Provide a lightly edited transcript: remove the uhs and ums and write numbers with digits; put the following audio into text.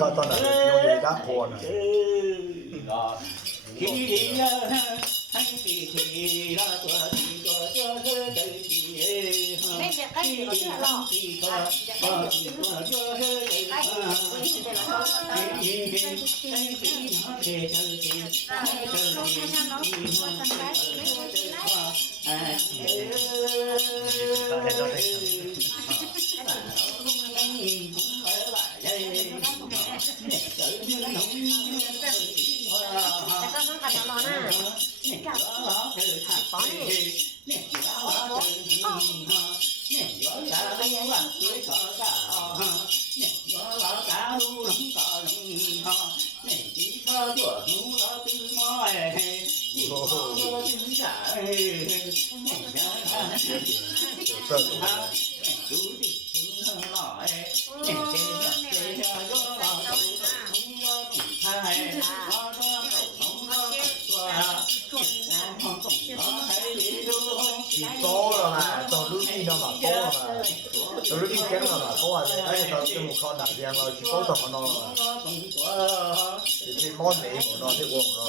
ก็ตอนนั้นโยนด้านโคนไม่จะใกล้เดี๋ยวจะหลอกจะใกล้เดี๋ยวใกล้เดี๋ยวเราต้องไปลงให้ท่านน้องควรทำได้ไม่ควรทำแต่ก็ต้องกัดร้อนอ่ะจับป้อนนี่包了嘛，到陆地上嘛，包了嘛，到陆地边了嘛，包完了，哎，到政府靠哪边了，去包到那了，这包没有了，这我了。